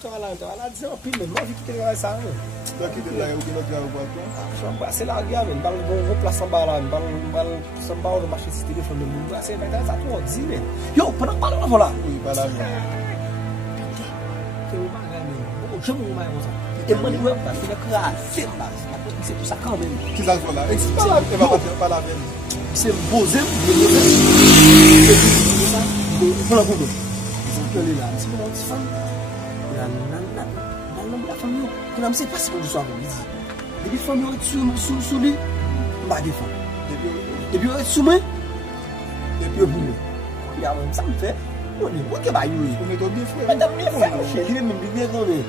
c'est un pile, moi, je quitte ça. Donc, il est là, il est là, c'est la guerre, mais on place en bas là, on marche sur téléphone, c'est ça, tout dit, mais yo, pendant pas là, voilà. Oui, pas là. Je m'en vais comme ça. Et moi, je vais passer la classe, c'est tout ça quand même. Qui ça voilà? C'est pas là, il va pas la même. C'est posé, voilà, bon. Ils ont là, c'est mon petit femme. La famille, qu'on a, c'est pas si qu'on soit avec lui. Les familles sous lui, on va défendre. Et puis, sous moi, et puis, boum. Il y a même ça me fait. On est où que va y aller? On est bien frère. Madame, bien frère, chez lui, même bien grandi.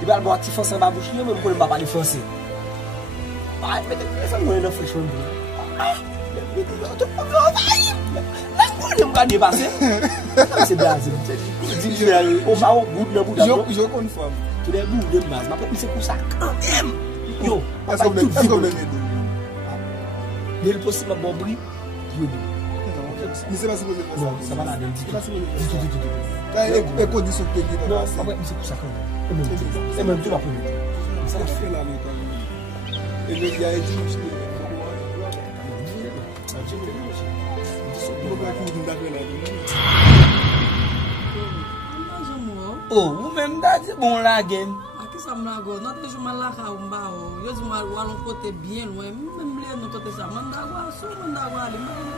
Il va le boire petit français, va boucher, même pour ne pas parler français. Ah, mais ça me rend fraîchement. Ah, c'est bien, je confirme. Tu les bouts de base, mais c'est pour ça quand même. Yo, est-ce qu'on me il est possible à bon bruit. Mais c'est pas supposé faire ça. Ça va là, c'est pas supposé faire ça. Et conditions techniques. Non, c'est pour ça quand même. C'est même tout la première. Ça fait là, mais quand même. Et il y a un dimanche. Oh, ou même d'ailleurs bon la game. A qui ça me la go? Non, je m'en la caumba. Yo dis mal ou allons côté bien loin. Même les nous côté ça. Mandagua, sous mandagua.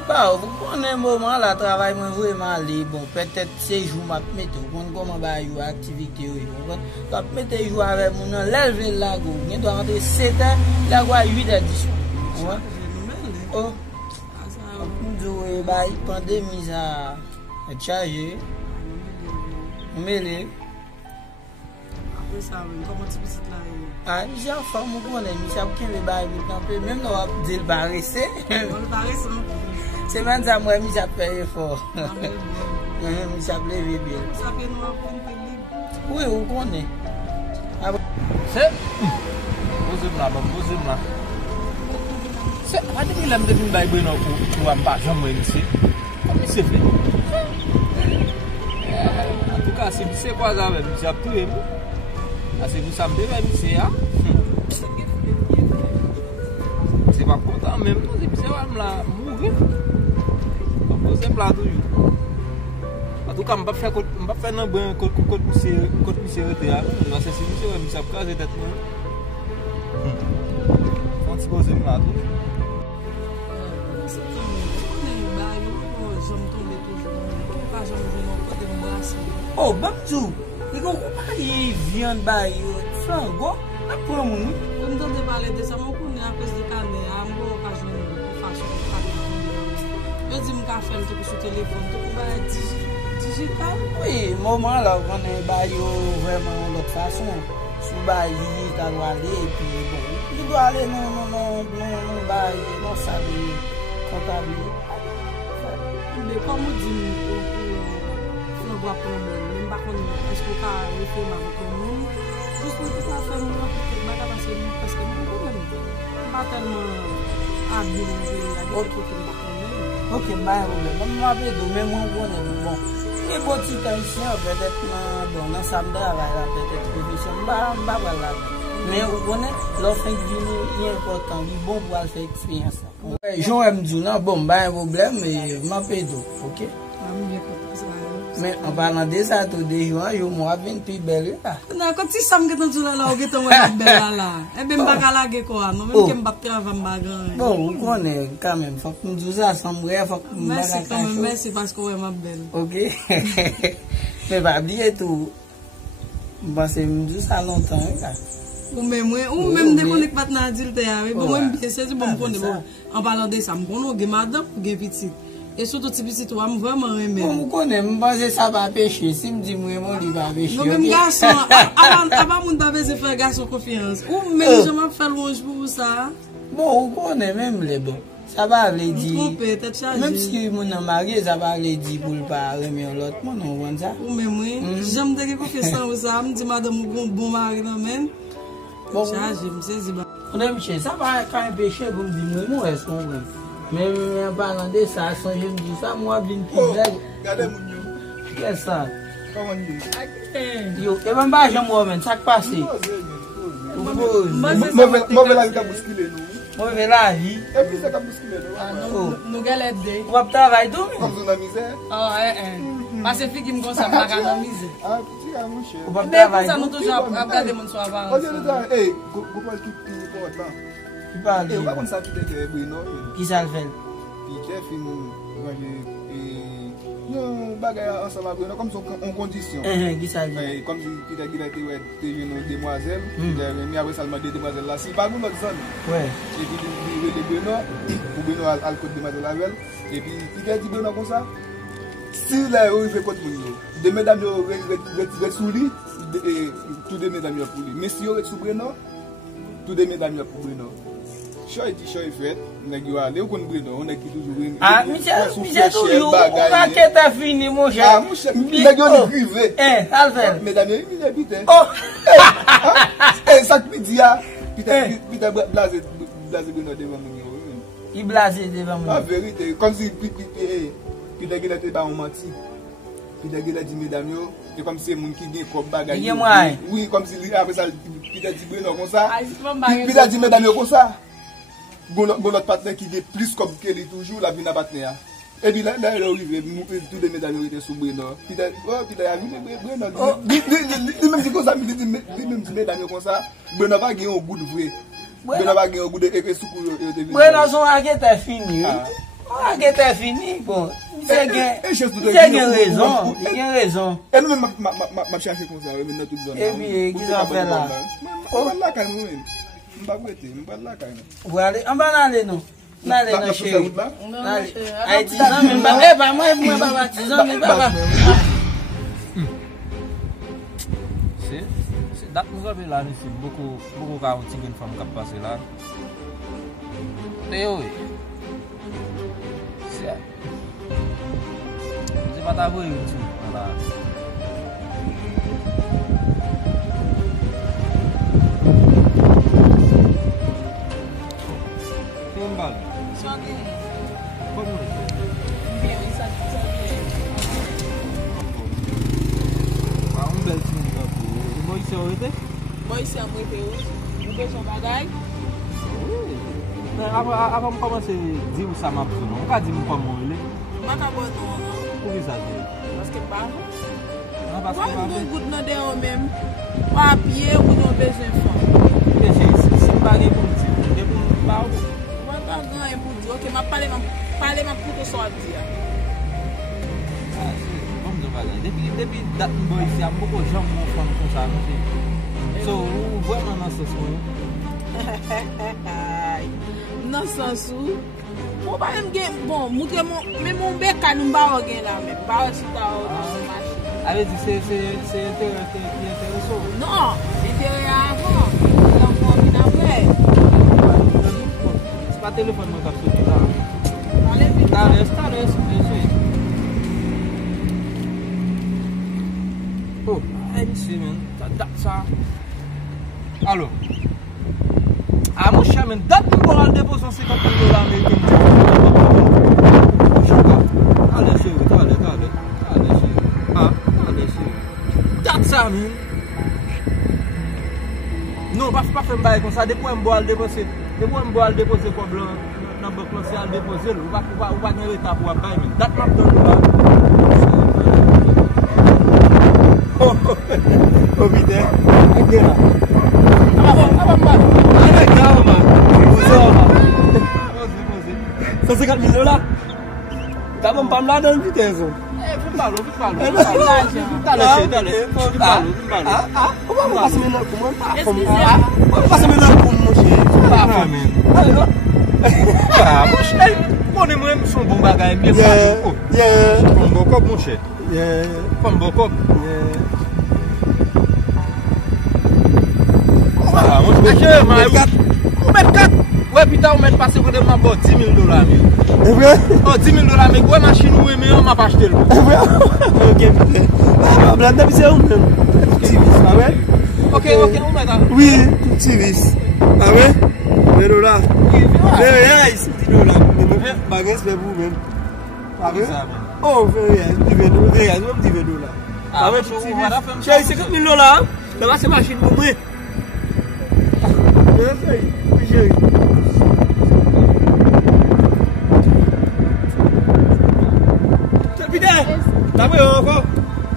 Bah, vous connaissez moment là travail moi vraiment libre. Bon, peut-être ces jours m'a mettre comment va y activité yo. Quand mettre jour avec mon lever la go. Ni doit rentrer 7h, la go 8h10. Ouais. Oh. Nous bah pandémie ça chargé. Mêlé. Après ça, comment tu peux là? Ah, j'ai un femme qui connaît, mais ça qui me baille pour camper, même dans le dire le barresse. C'est même ça, moi, je paye fort. Je ça plaît bien. Ça fait nous apprendre. Oui, on connaît. C'est. Vous là, vous là. C'est. Pas de l'aime de venir bailler pour un pas, j'aime ici. Comment c'est fait? En tout cas, si c'est quoi ça, c'est tout le monde. C'est pour ça que je me c'est pas content même, c'est pour ça que je mourir. C'est plat toujours. En tout cas, je ne vais pas faire un bon côté monsieur théâtre. Parce que si monsieur me savent pas, c'est d'être on se pose là. Oh, Babzou, il y a une viande baille, flango, après mon. Je me donne parler de ça, je connais à cause de cané, à mon occasion de fashion. Je dis que je fais sur téléphone, tu peux digital. Oui, moment là, on est baille vraiment de l'autre façon. Sous baille, tu dois aller, et puis bon, tu dois aller, non, baille, non, ça, comptable. Mais comme on dit, on voit problème. Par contre, est-ce que tu as fait ma commune? Juste pour tout à fait, parce que nous, pas tellement habile. Ok, mais moi, même bon. Et bon, tu t'as ici, peut-être, bon, dans ça, peut-être, voilà. Mais vous connaissez, l'offre est important, il bon pour faire expérience. Jean aime dire, bon, pas un problème, mais je m'appelle ok? Mais en parlant de ça, tout des jours, je m'en viens plus belle là. Non, quand tu sais que tu es là, tu es belle là. Et bien, je vais quoi, non, même que je vais travailler. Bon, vous connaissez quand même, il faut que nous disions ça sans bref, il faut que nous disions merci parce que vous êtes belle. Ok. Mais pas oublier tout. Parce que nous disons ça longtemps. Ou même dès qu'on n'est pas adulte, mais bon, moi, c'est bon, en parlant de ça, je connais madame, je suis petite. Et surtout, si tu as vraiment aimé. Bon, je connais, je pense que ça va pêcher. Si je me dis, moi, il va pêcher. Non, même garçon, avant mon bébé, c'est faire garçon confiance. Ou même, je m'en fais louange pour ça. Bon, je connais même les bons. Ça va aller dire. Même si mon marié, ça va aller dire pour ne pas remettre l'autre. Moi, non, on ça. Ou même, oui. J'aime de confiance en ça. Je me dis, madame, bon mari, non, même. Bon, je me sais, on aime chez ça va quand même pêcher pour me dire, moi, est-ce qu'on veut. Mais en parlant de ça, je me dis ça, moi, je viens de regardez mon qu'est-ce ça? Yo, e mwen ba jam wè men, sak pase. Mwen la ka bouscule nou. Mwen la vi. E pi se ka bouscule nou. Nou gen let de. Wap travay tou? Kom sou nan mizè. Pase fi ki m konsa pa ka nan mize. Ti ka mwen chè. Wap Mbe travay pou sa tou? nou toujou ap gade moun sou avan. Oje le tan, gopal ki pot lan. Ki pal di? Wakon sa ki te bwe nou. Ki sal fel? Pi chè fin yon bagay ansama bwe nou, kom son kondisyon. Ki sal di? Kom si ki te gila te wè te jen nou demwazel, mi avè salman de demwazel la. Si bagou nou zon, e pi di wè bwe nou, pou bwe nou al kote demwazel la vel, e pi te di bwe nou kon sa, si la ou yon fè kote moun yo, de medam yo wè sou li, tout de medam yo pou li. Men si yo wè sou bwe nou, tout de medam yo pou bwe nou. Choy di choy fet, nèg yo ale ou kon bwe nou, on ek ki toujou wè. Mise tou yo, ou ka kete fini mon chè. Nèg yo ni grive. Sal fel? Medam yo mi nebite. Sak pi di ya, pi te blaze bwe nou devan moun yo. I blaze devan moun yo. A verite, kom si pi te gile te ba ou manti. Pi te gile di medam yo, e kom si moun ki gen kop bagay. Gen mwen? Oui, kom si li apre sa pi te di bwe nou kon sa. Pi Pi te di medam yo kon sa. Gon lot patne ki de plus kom ke li toujou la vina patne ya. E pi la e orive, tout de medam yo ite sou bwe nou. Pi te ya vine bwe nou. Li menm di kon sa, li menm di medam yo kon sa, bwe nou va gen yon goud vwe. Bwe nou va gen yon goud e soukou yo te vine. Bwe nou son akete fini. Akete fini, bon. Mise gen rezon. Gen rezon. E nou men ma chache kon sa, men nou tout zon. E pi, ki zan fe la? Mwen la kay mwen. Mwen la kay mwen. Wale, an ba nan le nou? Nan le nan che. Nan le. Ay, tizan men ba. E pa mwen baba, tizan men baba. Se dat mou zabe la ni si, boko ka ou tigin fam kap pase la. Te yo we. Se pata voy yon sou. Wala. Mbal. Soke. Kom nou? Bien, isa bien. Un bel sin kapou. Mwen isi ou ete? Mwen isi an mwen te ou. Mwen pe son bagay. Avan mwen komanse di ou sa map sou nou. Mwen ka di mwen koman ou ele? Mwen ka bon nou. Pou ki sa di? Paske pa. Paske Mwen pa. mwen gout nan de ou men. Wapye ou nou bezen fon. Peche, si bagay pou mti. De pou mwen pa ou? Gan e pou di, ok, ma pale ma pou to so ap di ya. Kom do bagay. Depi dat mwen boy si, am boko jom mwen fon kon sa. So, ou vweman nan sos mwen? Nan sensou, mwen ba yon gen, bon, mwen moun bekan mwen ba o gen la men. Ba o si ta o nan sou machin. Ave di se entereso? Non, entere avan. Lan mwen vin apre. Pa telefon mwen kap sou la. Ale vin. Tales, benche. Oh, si men, dat sa. Alo. A mwen chè men, dat mwen bon al depo son $50 Ameriken. Mwen chè ka. Ale chè, ale. Ale chè. Ale chè. Dat sa men. Non, pa fè mbaye kon sa, depo mwen bo al depo se. Depo mwen bo al depose kwa blan nan bok lan se al depose l, ou pa gen reta pou wap bay men. Dat map don ou ba. O bide, ake la. Aba mba. Ane ka ou ba. Mouze ou ba. Mouze. Sa $50 million la. Taban pam la dan vitezo. Vin palo. Tale. Ou ba mwen pase men nan kou mwen? Mwen pase men nan kou mwen che. Mwen chè, mwen mwen son bon bagay. Fon bokop mwen chè. Fon bokop. Mwen chè, mwen met kat. Wè pita ou met pase kote mwen bo $10,000 mi. $10,000 mi, wè machin ou e me yon mwen pa achete l. Ok, pite. Blan depi se ou men. Tivis, a we? Ok, ou met a? Oui, tivis. A we? $10. Very nice, $10. Bagen se pe pou men. A we? Oh, very nice, $10. Mwen di $10. Ah ouais, chérie, 50 000 $, là c'est machine pour moi. Chérie. Tá bem, ó.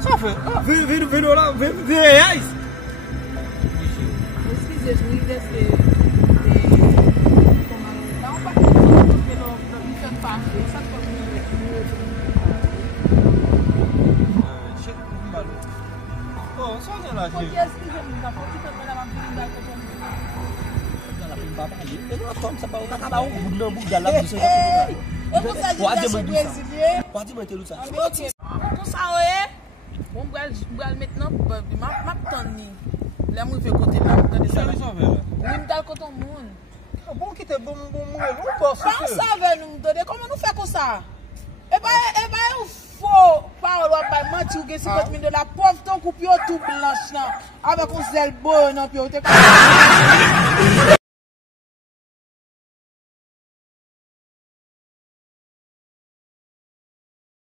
Só foi. Vem lá, vem reais. Esqueci, me desce. Dá um pacote pelo para me parte. Sabe como Chega com malu. Oh, só de lá, Porque esqueci, me dá pouco para levar para dar que eu não tomo essa baú, cada um não buga lá, você eu vou sair desse brasileiro. Pode manter o saco. Pour ça, on va maintenant, ma tante, là, moi, je vais côté là, dans des salons. Oui, dans le côté du monde. Bon, qui était bon, on passe. Pas ça, nous donner. Comment nous fait comme ça? Et bah, il faut parler, pas mentir, que 50 000 $, pauvre, ton coupure tout blanche, avec un zèle bon, non, puis on te